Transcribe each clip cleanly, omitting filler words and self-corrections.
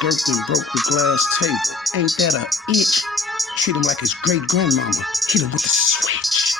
Dirk and broke the glass table. Ain't that a itch? Treat him like his great grandmama. Hit him with the switch.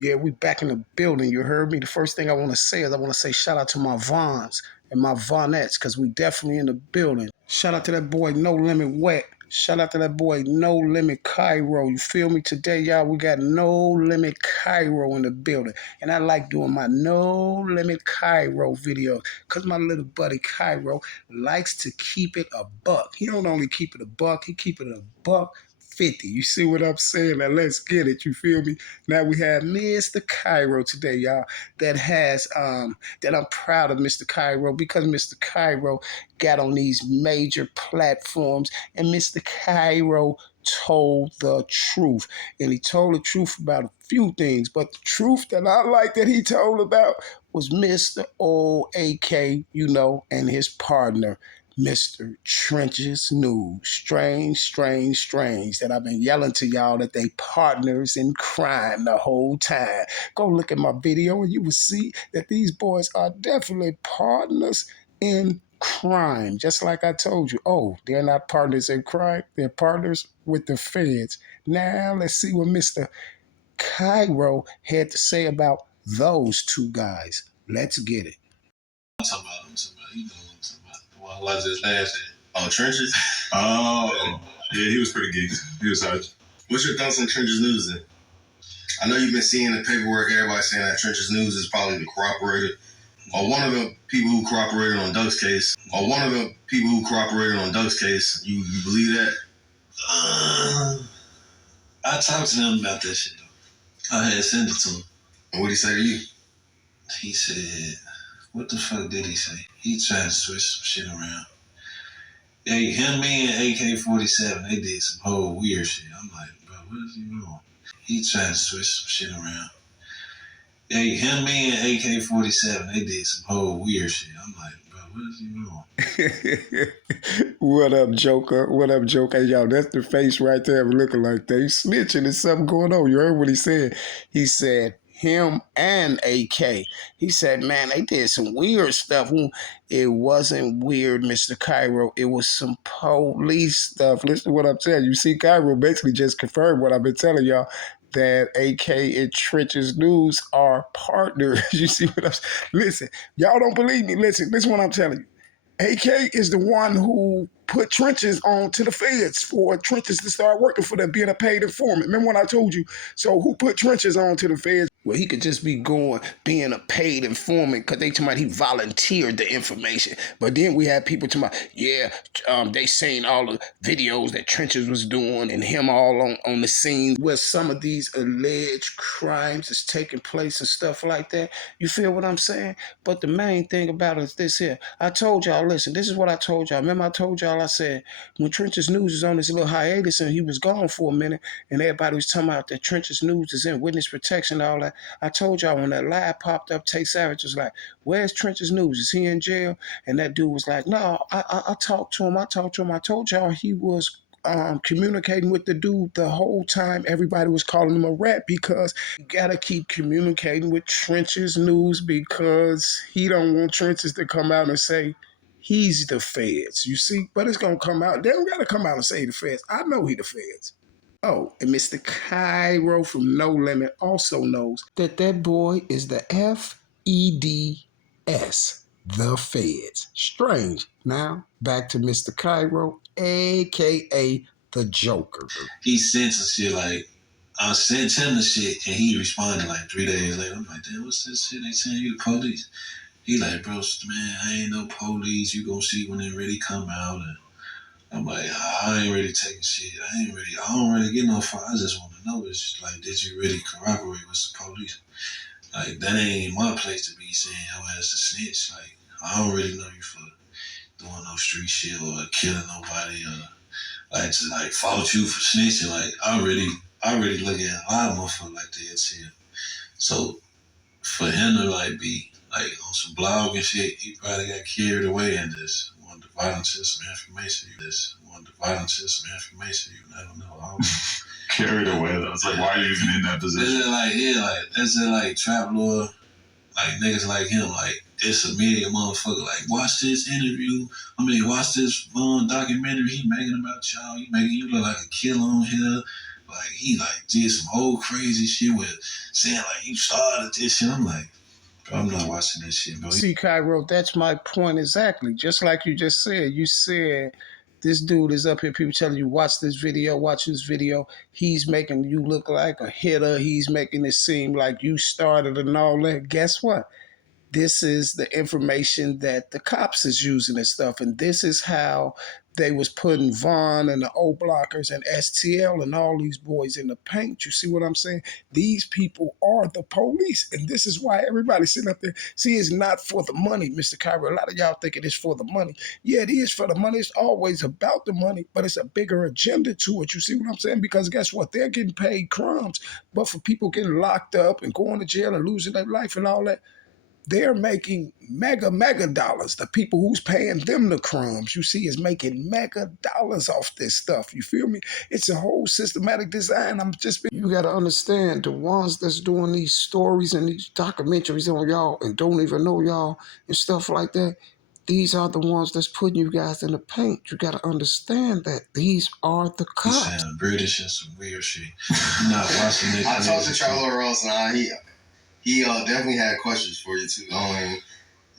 Yeah, we back in the building. You heard me. The first thing I want to say is I want to say shout out to my Vons and my Vonettes because we definitely in the building. Shout out to that boy No Limit Wet. Shout out to that boy No Limit Kyro. You feel me? Today, y'all, we got No Limit Kyro in the building. And I like doing my No Limit Kyro videos because my little buddy Kyro likes to keep it a buck. He don't only keep it a buck, he keep it a buck 50. You see what I'm saying? Now let's get it. You feel me? Now we have Mr. Kyro today, y'all. That I'm proud of Mr. Kyro because Mr. Kyro got on these major platforms and Mr. Kyro told the truth. And he told the truth about a few things, but the truth that I like that he told about was Mr. O.A.K., and his partner, Mr. Trench's News. Strange, that I've been yelling to y'all that they partners in crime the whole time. Go look at my video and you will see that these boys are definitely partners in crime. Just like I told you. Oh, they're not partners in crime. They're partners with the feds. Now let's see what Mr. Kyro had to say about those two guys. Let's get it. I'm talking about, you know what I'm talking about. Well, I watched this last day. Oh, Trenches? Oh. Yeah, he was pretty geeked. He was hard. What's your thoughts on Trenches News then? I know you've been seeing the paperwork, everybody saying that Trenches News is probably the cooperator, or one of the people who cooperated on Doug's case, You believe that? I talked to him about that shit, though. I had sent it to him. And what'd he say to you? He said, what the fuck did he say? He tried to switch some shit around. Hey, me and AK-47, they did some whole weird shit. I'm like, bro, what is he doing? He tried to switch some shit around. Hey, me and AK-47, they did some whole weird shit. I'm like, bro, what is he doing? What up, Joker? What up, Joker? Hey, y'all, that's the face right there looking like that. He's snitching. There's something going on. You heard what he said? He said, him and AK. He said, man, they did some weird stuff. It wasn't weird, Mr. Kyro. It was some police stuff. Listen to what I'm telling you. You see, Kyro basically just confirmed what I've been telling y'all, that AK and Trench's News are partners. You see what I'm saying? Listen, y'all don't believe me. Listen what I'm telling you. AK is the one who put Trenches on to the feds for Trenches to start working for them, being a paid informant. Remember when I told you? So who put Trenches on to the feds? Well, he could just be being a paid informant because they talking about he volunteered the information. But then we had people talking about, they seen all the videos that Trenches was doing and him all on the scene where some of these alleged crimes is taking place and stuff like that. You feel what I'm saying? But the main thing about it is this here. I told y'all, listen, this is what I told y'all. Remember I told y'all, I said, when Trench's News is on this little hiatus and he was gone for a minute and everybody was talking about that Trench's News is in witness protection and all that. I told y'all when that live popped up, Tay Savage was like, where's Trench's News? Is he in jail? And that dude was like, no, I talked to him. I told y'all he was communicating with the dude the whole time. Everybody was calling him a rat because you gotta keep communicating with Trench's news because he don't want Trench's to come out and say he's the feds. You see, but it's gonna come out. They don't gotta come out and say the feds. I know he the feds. Oh, and Mr. Kyro from No Limit also knows that that boy is the FEDS, the feds. Strange. Now, back to Mr. Kyro, a.k.a. the Joker. He sent some shit like, I sent him the shit and he responded like 3 days later. I'm like, damn, what's this shit? They saying you the police? He like, bro, man, I ain't no police. You gonna see when they really come out. And I'm like, I ain't really taking shit. I don't really get no far. I just want to know, it's just like, did you really corroborate with the police? Like, that ain't my place to be saying your ass a snitch. Like, I don't really know you for doing no street shit or killing nobody or like to like fault you for snitching. Like, I really look at a lot of motherfuckers like that too. So for him to like be like on some blog and shit, he probably got carried away and just wanted to volunteer some information. You never know. I don't know. Carried away though. It's like, why are you even in that position? That's it like Traveler, like niggas like him, like it's a media motherfucker. Like, watch this interview. Watch this documentary he making about y'all. He making you look like a killer on here. Like, he like did some whole crazy shit with saying like you started this shit. I'm like, bro, I'm not watching this shit, bro. See, Kyro, that's my point exactly. Just like you just said. You said this dude is up here, people telling you, watch this video. He's making you look like a hitter. He's making it seem like you started and all that. Guess what? This is the information that the cops is using and stuff. And this is how they was putting Vaughn and the Oblockers and STL and all these boys in the paint. You see what I'm saying? These people are the police. And this is why everybody's sitting up there. See, it's not for the money, Mr. Kyro. A lot of y'all thinking it's for the money. Yeah, it is for the money. It's always about the money, but it's a bigger agenda to it. You see what I'm saying? Because guess what? They're getting paid crumbs. But for people getting locked up and going to jail and losing their life and all that, they're making mega dollars. The people who's paying them the crumbs, you see, is making mega dollars off this stuff. You feel me? It's a whole systematic design. You got to understand, the ones that's doing these stories and these documentaries on y'all and don't even know y'all and stuff like that, these are the ones that's putting you guys in the paint. You got to understand that these are the cops. He's saying British and some weird shit. I'm not watching it. I talked to Charlotte Ross and he definitely had questions for you too.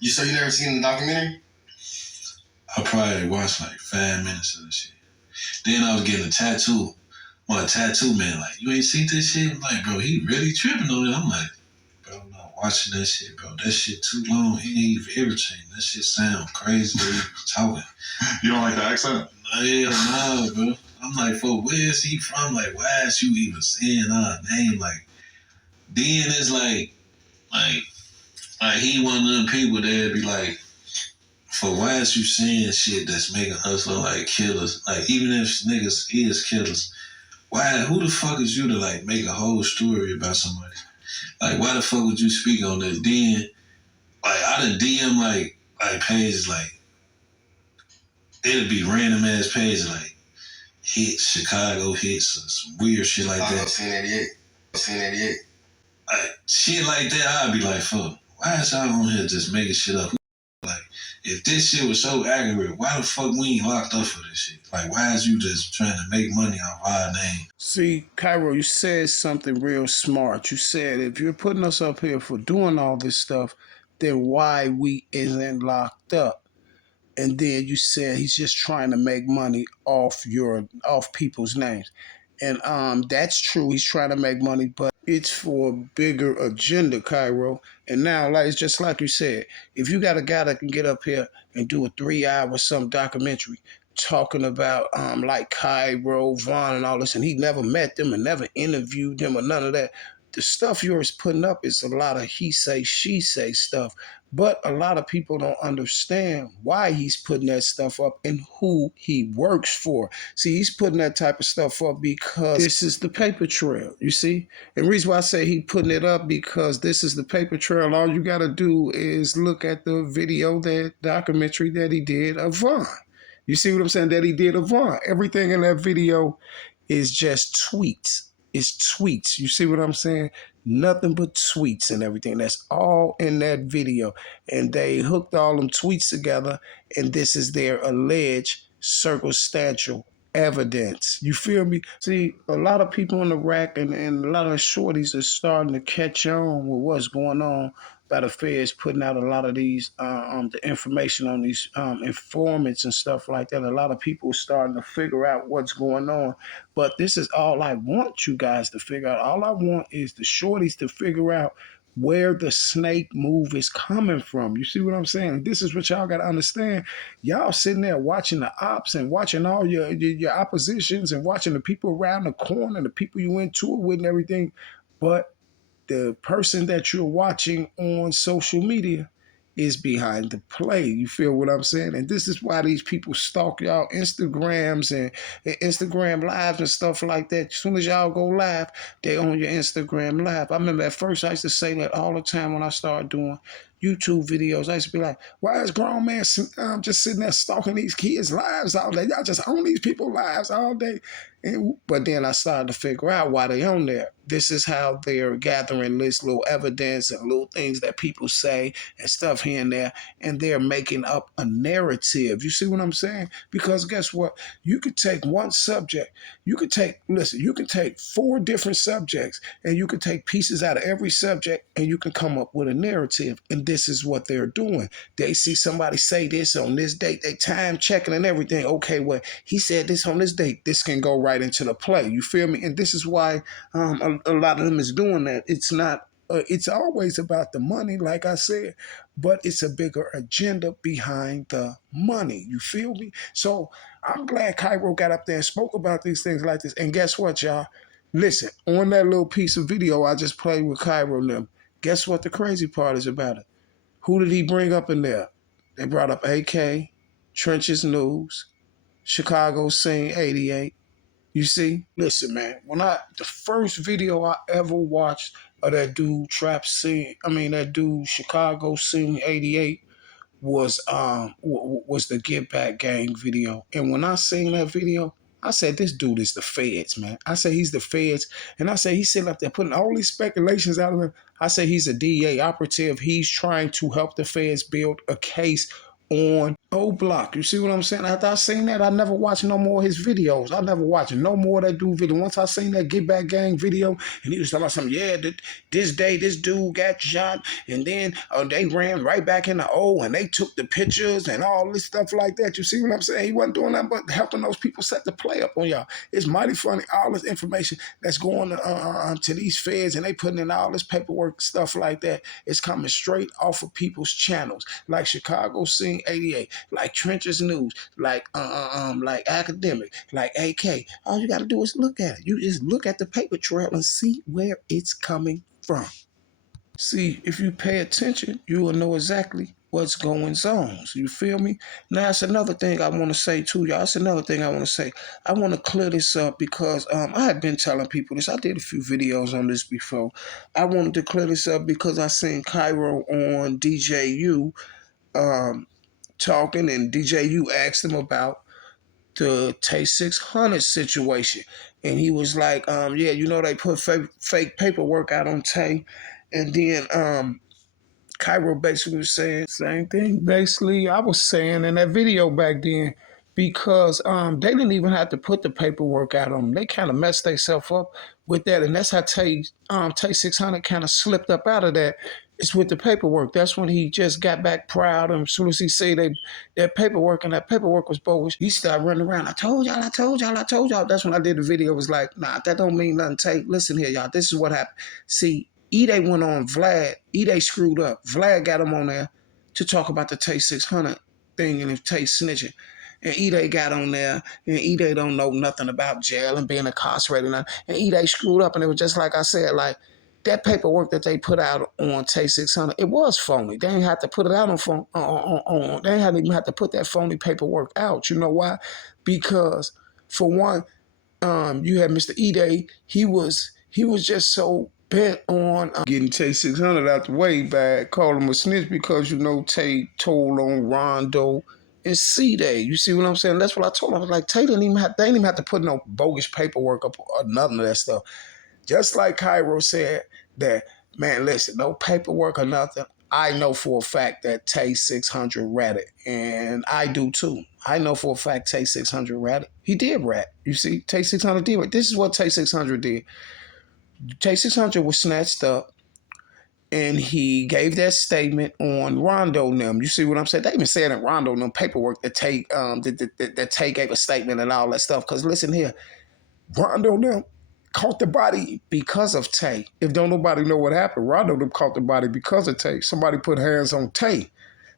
So you never seen the documentary? I probably watched like 5 minutes of the shit. Then I was getting a tattoo. My tattoo man like, you ain't seen this shit? I'm like, bro, he really tripping on it. I'm like, bro, I'm not watching that shit, bro. That shit too long. He ain't even irritating. That shit sound crazy the way he was talking. You don't like the accent? Hell no, bro. I'm like, where is he from? Like, why is you even saying our name? Like, then it's like he one of them people that'd be like, for why is you saying shit that's making us look like killers? Like, even if niggas is killers, who the fuck is you to like make a whole story about somebody? Like, why the fuck would you speak on this? Then, like, I done DM like pages like, it'd be random ass pages like hits, Chicago hits, or some weird shit like that. Seen 88. Like, shit like that, I'd be like, fuck, why is y'all on here just making shit up? Like, if this shit was so accurate, why the fuck we ain't locked up for this shit? Like, why is you just trying to make money off our name? See, Kyro, you said something real smart. You said if you're putting us up here for doing all this stuff, then why we isn't locked up? And then you said he's just trying to make money off people's names. And that's true. He's trying to make money, but it's for a bigger agenda, Kyro. And now, like it's just like you said, if you got a guy that can get up here and do a 3-hour some documentary talking about like Kyro, Vaughn, and all this, and he never met them and never interviewed them or none of that. The stuff you're putting up is a lot of he say, she say stuff. But a lot of people don't understand why he's putting that stuff up and who he works for. See, he's putting that type of stuff up because this is the paper trail, you see? And the reason why I say he putting it up because this is the paper trail. All you got to do is look at the video, that documentary that he did of Vaughn. You see what I'm saying? That he did of Vaughn. Everything in that video is just tweets. It's tweets. You see what I'm saying? Nothing but tweets and everything. That's all in that video. And they hooked all them tweets together, and this is their alleged circumstantial evidence. You feel me? See, a lot of people on the rack and a lot of shorties are starting to catch on with what's going on by the feds putting out a lot of these the information on these informants and stuff like that. A lot of people are starting to figure out what's going on. But this is all I want you guys to figure out. All I want is the shorties to figure out where the snake move is coming from. You see what I'm saying? This is what y'all got to understand. Y'all sitting there watching the ops and watching all your oppositions and watching the people around the corner, the people you went to it with and everything. But the person that you're watching on social media is behind the play. You feel what I'm saying? And this is why these people stalk y'all Instagrams and Instagram lives and stuff like that. As soon as y'all go live, they on your Instagram live. I remember at first I used to say that all the time when I started doing YouTube videos. I used to be like, why is grown man just sitting there stalking these kids' lives all day? Y'all just own these people's lives all day. But then I started to figure out why they on there. This is how they're gathering this little evidence and little things that people say and stuff here and there, and they're making up a narrative. You see what I'm saying? Because guess what? You could take one subject. You could take 4 different subjects, and you could take pieces out of every subject, and you can come up with a narrative. And this is what they're doing. They see somebody say this on this date, they time checking and everything. Okay, well, he said this on this date. This can go right into the play. You feel me? And this is why a lot of them is doing that. It's not. It's always about the money, like I said, but it's a bigger agenda behind the money. You feel me? So I'm glad Kyro got up there and spoke about these things like this. And guess what, y'all? Listen, on that little piece of video I just played with Kyro and them, guess what the crazy part is about it? Who did he bring up in there? They brought up AK, Trenches News, Chicago Scene 88. You see, listen, man. The first video I ever watched of that dude that dude Chicago Scene 88 was the Get Back Gang video. And when I seen that video, I said, this dude is the feds, man. I said he's the feds, and I said he's sitting up there putting all these speculations out of him. I said he's a DA operative. He's trying to help the feds build a case on Oblock. You see what I'm saying? After I seen that, I never watched no more of his videos. I never watched no more of that dude video. Once I seen that Get Back Gang video, and he was talking about something, yeah, this day this dude got shot, and then they ran right back in the O, and they took the pictures and all this stuff like that. You see what I'm saying? He wasn't doing nothing but helping those people set the play up on y'all. It's mighty funny, all this information that's going to these feds, and they putting in all this paperwork, stuff like that. It's coming straight off of people's channels, like Chicago Scene 88, like Trenches News, like Academic, like AK. All you got to do is look at it. You just look at the paper trail and see where it's coming from. See, if you pay attention, you will know exactly what's going on. So you feel me? Now, that's another thing I want to say too, y'all. That's another thing I want to say. I want to clear this up because I had been telling people this. I did a few videos on this before. I wanted to clear this up because I seen Kyro on DJU talking, and DJU asked him about the Tay 600 situation. And he was like, yeah, they put fake paperwork out on Tay. And then Kyro basically was saying same thing. Basically, I was saying in that video back then, because they didn't even have to put the paperwork out on them. They kind of messed themselves up with that. And that's how Tay 600 kind of slipped up out of that. It's with the paperwork. That's when he just got back proud. And as soon as he said that paperwork was bogus, he started running around. I told y'all. That's when I did the video. It was like, nah, that don't mean nothing. Tay, listen here, y'all. This is what happened. See, Ede went on Vlad. Ede screwed up. Vlad got him on there to talk about the Tay 600 thing and if Tay snitching. And Ede got on there, and Ede don't know nothing about jail and being incarcerated. And Ede screwed up, and it was just like I said, like, that paperwork that they put out on Tay 600, it was phony. They didn't have to put it out on they didn't even have to put that phony paperwork out. You know why? Because, for one, you had Mr. Ede. He was just so bent on getting Tay 600 out the way by calling him a snitch because, Tay told on Rondo and C-Day. You see what I'm saying? That's what I told him. I was like, Tay didn't even have, they didn't even have to put no bogus paperwork up or nothing of that stuff. Just like Kyro said that, man, listen, no paperwork or nothing. I know for a fact that Tay 600 ratted, and I do too. I know for a fact Tay 600 ratted. He did rat. You see, Tay 600 did rat. This is what Tay 600 did. Tay 600 was snatched up, and he gave that statement on Rondo and them. You see what I'm saying? They even said in Rondo and them paperwork that Tay gave a statement and all that stuff. Because listen here, Rondo and them caught the body because of Tay. If don't nobody know what happened, Rondo them caught the body because of Tay. Somebody put hands on Tay.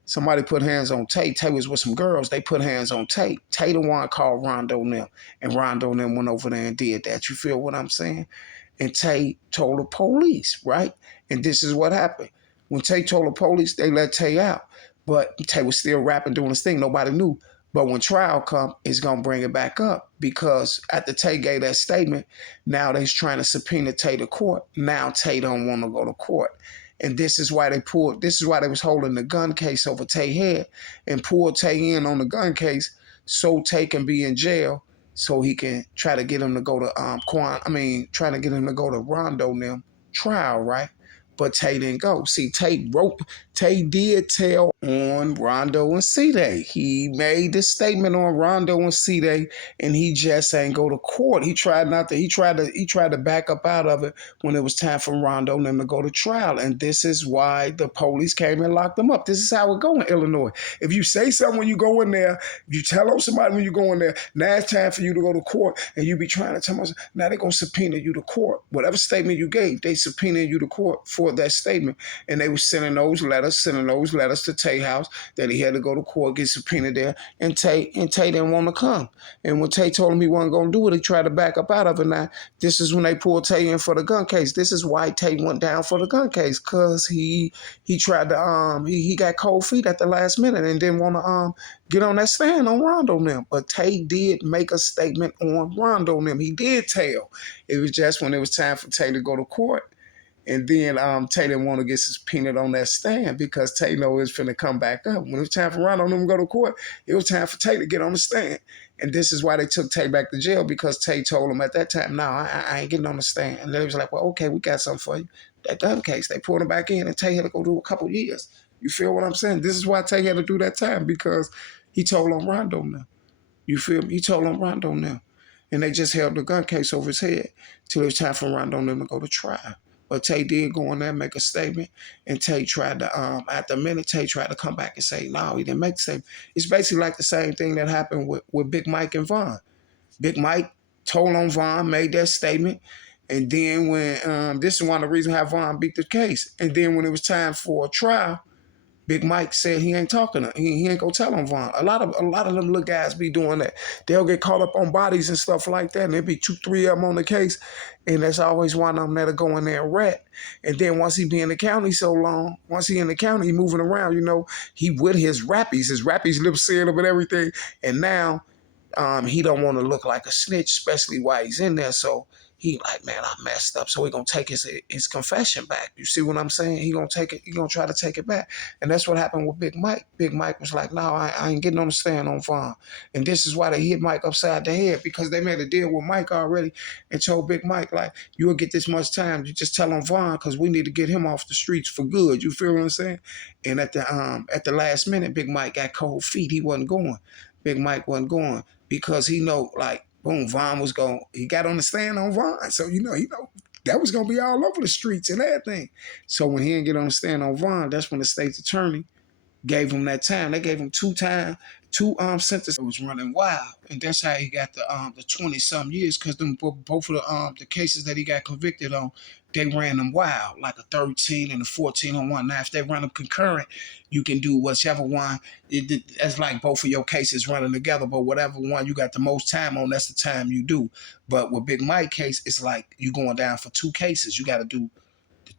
Somebody put hands on Tay. Tay was with some girls. They put hands on Tay. Tay the one called Rondo and them. And Rondo and them went over there and did that. You feel what I'm saying? And Tay told the police, right? And this is what happened. When Tay told the police, they let Tay out. But Tay was still rapping, doing his thing. Nobody knew. But when trial come, it's going to bring it back up. Because after Tay gave that statement, now they're trying to subpoena Tay to court. Now Tay don't want to go to court. And this is why they was holding the gun case over Tay head and pulled Tay in on the gun case so Tay can be in jail, so he can try to get him to go to trying to get him to go to Rondo and them trial, right? But Tay didn't go. See, Tay did tell on Rondo and C-Day. He made this statement on Rondo and C-Day, and he just ain't go to court. He tried to back up out of it when it was time for Rondo and them to go to trial. And this is why the police came and locked them up. This is how it go in Illinois. If you say something when you go in there, if you tell on somebody when you go in there, now it's time for you to go to court, and you be trying to tell them, now they're going to subpoena you to court. Whatever statement you gave, they subpoena you to court for that statement. And they were sending those letters to Tay house that he had to go to court, get subpoenaed there, and Tay didn't want to come. And when Tay told him he wasn't going to do it, he tried to back up out of it. Now, this is when they pulled Tay in for the gun case. This is why Tay went down for the gun case, because he tried to, he got cold feet at the last minute and didn't want to get on that stand on Rondo and them. But Tay did make a statement on Rondo and them. He did tell. It was just when it was time for Tay to go to court. And then Tay didn't want to get subpoenaed on that stand because Tay know it's finna come back up. When it was time for Rondo and them to go to court, it was time for Tay to get on the stand. And this is why they took Tay back to jail, because Tay told him at that time, no, I ain't getting on the stand. And they was like, well, okay, we got something for you. That gun case, they pulled him back in, and Tay had to go do a couple years. You feel what I'm saying? This is why Tay had to do that time, because he told on Rondo now. You feel me? He told on Rondo now. And they just held the gun case over his head till it was time for Rondo and them to go to trial. But Tay did go in there and make a statement, and Tay tried to, at the minute, Tay tried to come back and say, no, he didn't make the statement. It's basically like the same thing that happened with Big Mike and Von. Big Mike told on Von, made that statement, and then when, this is one of the reasons how Von beat the case. And then when it was time for a trial, Big Mike said he ain't talking to, he ain't gonna tell on Von. A lot of them little guys be doing that. They'll get caught up on bodies and stuff like that, and there'll be 2, 3 of them on the case, and there's always one of them that'll go in there and rat. And then once he be in the county so long, once he in the county, he moving around, you know, he with his rappies lip sealed up and everything, and now he don't want to look like a snitch, especially while he's in there. So he like, man, I messed up. So he gonna take his confession back. You see what I'm saying? He gonna take it. He gonna try to take it back. And that's what happened with Big Mike. Big Mike was like, no, I ain't getting on the stand on Von. And this is why they hit Mike upside the head, because they made a deal with Mike already and told Big Mike, like, you'll get this much time. You just tell on Von, because we need to get him off the streets for good. You feel what I'm saying? And at the last minute, Big Mike got cold feet. He wasn't going. Big Mike wasn't going because he know, like, boom, Von was going, he got on the stand on Von. So, you know, that was going to be all over the streets and everything. So when he didn't get on the stand on Von, that's when the state's attorney gave him that time. They gave him 2 sentences. It was running wild. And that's how he got the 20-some years, because both of the cases that he got convicted on, they ran them wild, like a 13 and a 14 on one. Now, if they run them concurrent, you can do whichever one. That's like both of your cases running together, but whatever one you got the most time on, that's the time you do. But with Big Mike case, it's like you going down for 2 cases. You got to do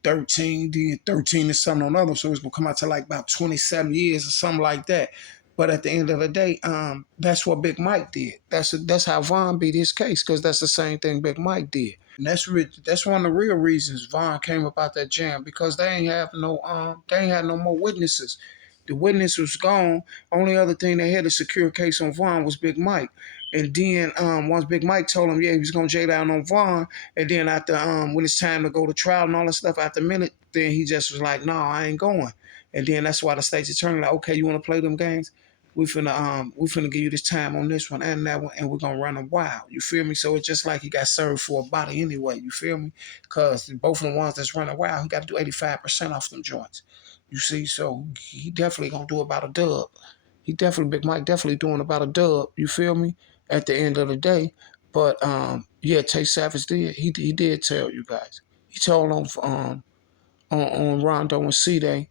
13, then 13 is something on other, so it's gonna come out to like about 27 years or something like that. But at the end of the day, that's what Big Mike did. That's how Von beat his case, because that's the same thing Big Mike did. And that's one of the real reasons Von came about that jam, because they ain't had no more witnesses. The witness was gone. Only other thing they had a secure case on Vaughn was Big Mike. And then once Big Mike told him, yeah, he was gonna J down on Vaughn, and then after when it's time to go to trial and all that stuff, after a minute, then he just was like, no, I ain't going. And then that's why the state's attorney like, okay, you wanna play them games? We finna give you this time on this one and that one, and we're gonna run them wild. You feel me? So it's just like he got served for a body anyway. You feel me? Cause both of the ones that's running wild, he got to do 85% off them joints. You see, so he definitely gonna do about a dub. He definitely, Big Mike definitely doing about a dub. You feel me? At the end of the day, but yeah, Tay Savage did. He did tell you guys. He told on Rondo and C Day.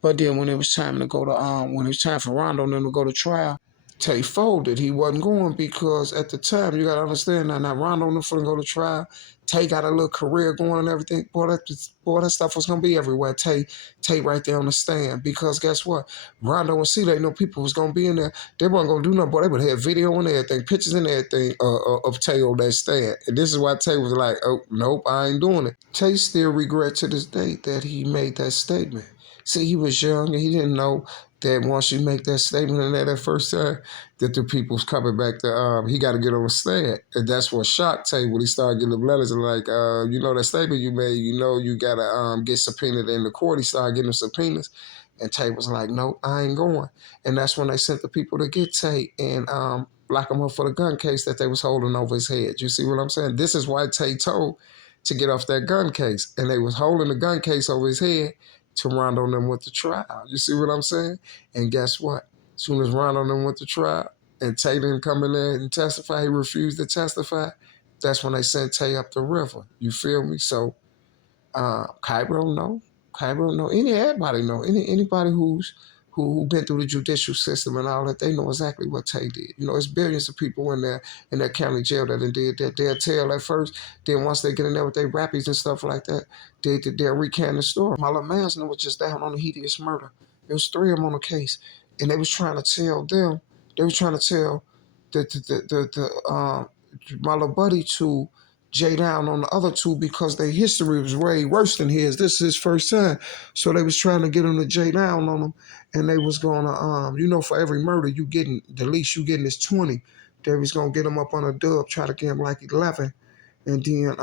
But then when it was time to go to when it was time for Rondo and them to go to trial, Tay folded. He wasn't going because at the time you gotta understand now Rondo and them finna go to trial. Tay got a little career going and everything. Boy, that stuff was gonna be everywhere. Tay right there on the stand. Because guess what? Rondo and C, they know people was gonna be in there. They wasn't gonna do nothing, boy. They would have video and everything, pictures and everything of Tay on that stand. And this is why Tay was like, oh nope, I ain't doing it. Tay still regret to this day that he made that statement. See, he was young and he didn't know that once you make that statement and that first time, that the people's coming back to he got to get on the stand. And that's what shocked Tay when he started getting them letters and like, that statement you made, you got to get subpoenaed in the court. He started getting subpoenas. And Tay was like, no, I ain't going. And that's when they sent the people to get Tay and lock him up for the gun case that they was holding over his head. You see what I'm saying? This is why Tay told to get off that gun case. And they was holding the gun case over his head to Rondo and them went to trial. You see what I'm saying? And guess what? As soon as Rondo and them went to trial and Tay didn't come in there and testify, he refused to testify, that's when they sent Tay up the river. You feel me? So Kyro know. Kyro know. Everybody know. Anybody who been through the judicial system and all that, they know exactly what Tay did. It's billions of people in that county jail that did that. They'll tell at first, then once they get in there with their rappies and stuff like that, they'll recant the story. My little man's was just down on the hideous murder. There was 3 of them on the case, and they was trying to tell my little buddy to J down on the other 2 because their history was way worse than his. This is his first time. So they was trying to get him to J down on him. And they was gonna, for every murder the least you getting is 20. They was gonna get him up on a dub, try to get him like 11. And then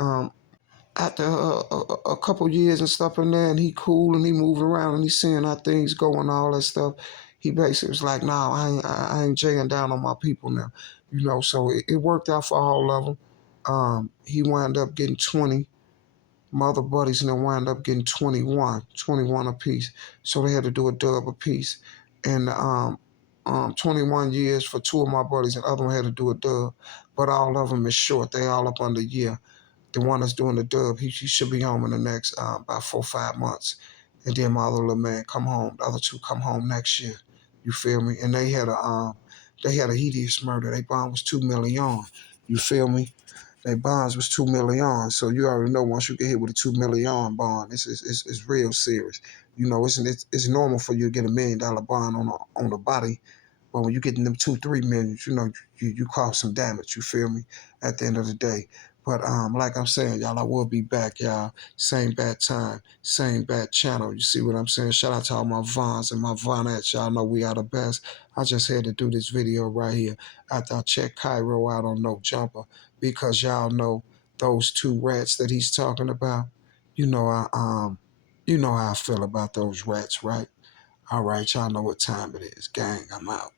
after a couple years and stuff in there, and he cool and he moving around and he seeing how things go and all that stuff, he basically was like, nah, I ain't jaying down on my people now. So it worked out for all of them. He wound up getting 20. My other buddies and they wound up getting 21 apiece. So they had to do a dub apiece. And 21 years for 2 of my buddies, and the other one had to do a dub. But all of them is short. They all up under a year. The one that's doing the dub, he should be home in the next about 4 or 5 months. And then my other little man come home. The other 2 come home next year. You feel me? And they had a hideous murder. They bond was $2 million. You feel me? Their bonds was $2 million. So you already know once you get hit with a $2 million bond, it's real serious. It's normal for you to get $1 million bond on the body, but when you get them 2-3 million, you cause some damage. You feel me? At the end of the day. But like I'm saying, y'all, I will be back, y'all. Same bad time, same bad channel. You see what I'm saying? Shout out to all my Vons and my Vonettes. Y'all know we are the best. I just had to do this video right here after I checked Kyro out on No Jumper because y'all know those 2 rats that he's talking about. You know how I feel about those rats, right? All right, y'all know what time it is. Gang, I'm out.